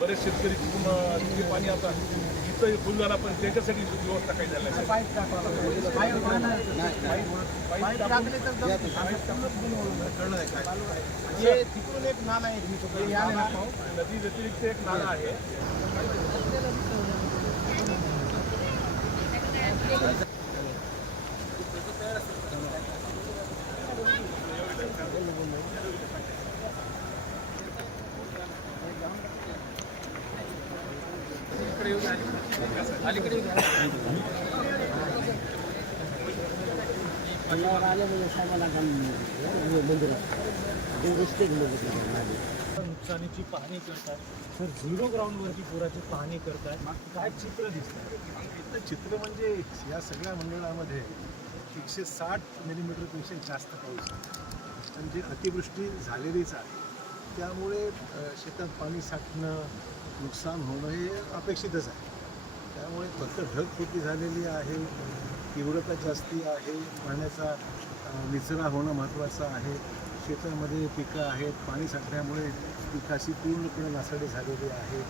बरेच शेतकरी तिथे पाणी आता इथं फुल झाला पण त्याच्यासाठी व्यवस्था काही झाली तिकडून एक नाला आहे. नदी व्यतिरिक्त एक नाला आहे. नुकसानीची पाहणी करतात तर झिरो ग्राउंडवरती पुराची पाहणी करतात काय चित्र दिसतं चित्र म्हणजे या सगळ्या मंडळामध्ये एकशे साठ मिलीमीटरपेक्षा जास्त पाऊस म्हणजे आणि अतिवृष्टी झालेलीच आहे. त्यामुळे शेतात पाणी साठणं नुकसान होणं हे अपेक्षितच आहे. त्यामुळे फक्त ढगफुटी झालेली आहे तीव्रता जास्ती आहे पाण्याचा निचरा होणं महत्त्वाचं आहे शेतामध्ये पिकं आहेत पाणी साठल्यामुळे पिकाशी पूर्णपणे नासाडी झालेली आहे.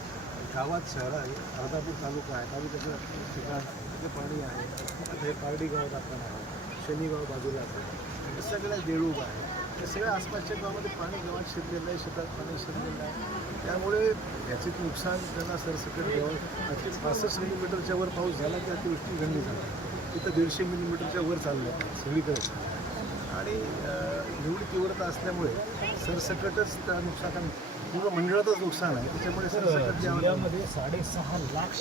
गावात शहर आहे अर्धापूर तालुका आहे तालुक्याचं ठिकाण तिथे पाणी आहे. आता हे पारडी गावात आपण आहोत बाजूला आहे. सगळ्या देळूग आहे. हे सगळ्या आसपासच्या गावामध्ये पाणी गावात शिरलेलं आहे शेतात पाणी शिरलेलं आहे. त्यामुळे याचे नुकसान त्यांना सरसकट द्यावं. नक्कीच पासष्ट मिलीमीटरच्या वर पाऊस झाला की अतिवृष्टी घडली झाला. तिथं दीडशे मिलीमीटरच्या वर चाललं आहे सगळीकडे. आणि एवढी तीव्रता असल्यामुळे सरसकटच त्या नुकसान पूर्ण मंडळातच नुकसान आहे. त्याच्यामुळे. जिल्ह्यामध्ये साडेसहा लाख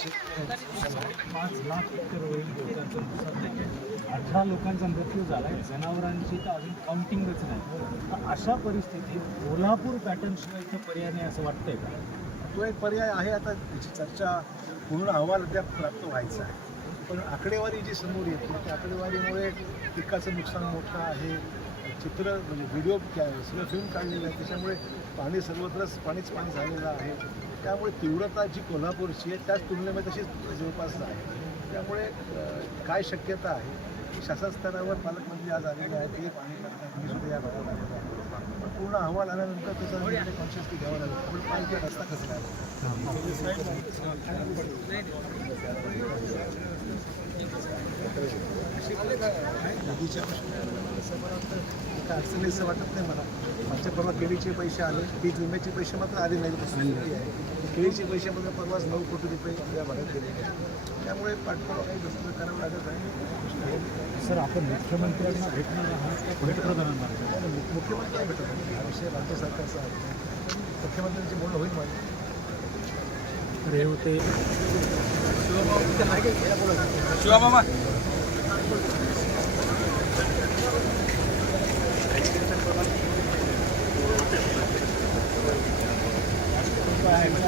पाच लाख हेक्टर वरील लोकांचं नुकसान अठरा लोकांचा मृत्यू झाला आहे जनावरांची तर अजून काउंटिंगच नाही. तर अशा परिस्थितीत कोल्हापूर पॅटर्न शिवाय इथं पर्याय नाही असं वाटतंय का? तो एक पर्याय आहे. आता त्याची चर्चा पूर्ण अहवाल अद्याप प्राप्त व्हायचा आहे. पण आकडेवारी जी समोर येते त्या आकडेवारीमुळे पिकाचं नुकसान मोठं आहे. चित्र म्हणजे व्हिडिओ क्या सगळं फिल्म काढलेलं आहे. त्याच्यामुळे पाणी सर्वत्रच पाणीच पाणी झालेलं आहे. त्यामुळे तीव्रता जी कोल्हापूरची आहे त्याच तुलनेमध्ये तशीच जवळपास आहे. त्यामुळे काय शक्यता आहे? की शासन स्तरावर पालकमंत्री आज आलेले आहेत. ते पाणी करतात या भागात आलेलो आहे पण पूर्ण अहवाल आल्यानंतर त्याचा कॉन्शियसली घ्यावा लागेल. आपण पाहिजे रस्ता कसला आहे नदीच्या काय अडचणीचं वाटत नाही मला. मागच्या परवा केळीचे पैसे आले. पीक विम्याचे पैसे मात्र आले नाही. आहे केळीचे पैसे मात्र परवाच नऊ कोटी रुपये या भागात आहेत त्यामुळे पाठपुरावा काही गोष्टी करावं लागत आहे. सर आपण मुख्यमंत्र्यांना भेटणार आहात का? पंतप्रधानांना मुख्यमंत्री नाही भेटत आहे. हा विषय राज्य सरकारचा आहे. मुख्यमंत्र्यांची बोलणं होईल माझी तर हे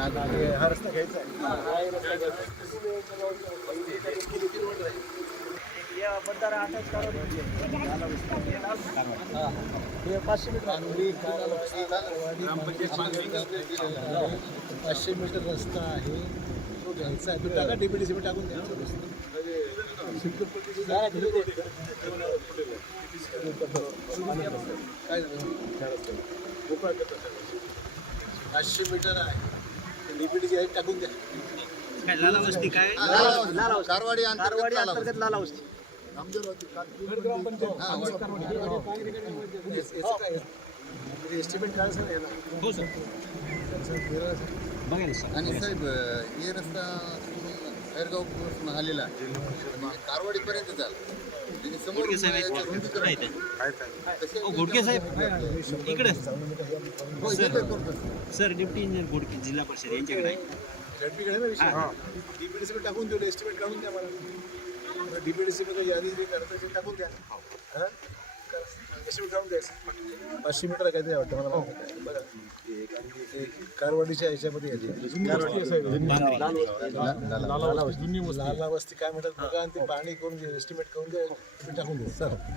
हा रस्ता घ्यायचा पाचशे मीटर पाचशे मीटर रस्ता आहे तो घ्यायचा आहे तो टाका डीपीडीसी टाकून द्यायचा काय पाचशे मीटर आहे. डीपीडीसी आहे टाकून द्या. कारवाडी अंतर्गत लाला वस्ती. एस्टिमेट काय सर याला? हो सर. आणि साहेब हे रस्ता खैरगावपासून आलेला आहे. कारवाडी पर्यंत झाला. समोर तसं घोडके साहेब इकडे. हो. सर डिप्टी इंजिनियर घोडके जिल्हा परिषद यांच्याकडे आहे. झडपीकडे ना विषय? डीपीडीसी कडे टाकून देऊ एस्टिमेट काढून द्या मला. डीपीडीसी मध्ये यादी जे करता ते टाकून द्या. हा? पाचशे मीटर काहीतरी वाटतं मला. माहीत नाही. बघा कारवाडीच्या ह्याच्यामध्ये येते लाला वस्ती. काय म्हणतात? बघा आणि ते पाणी करून एस्टिमेट करून ते टाकून देऊ.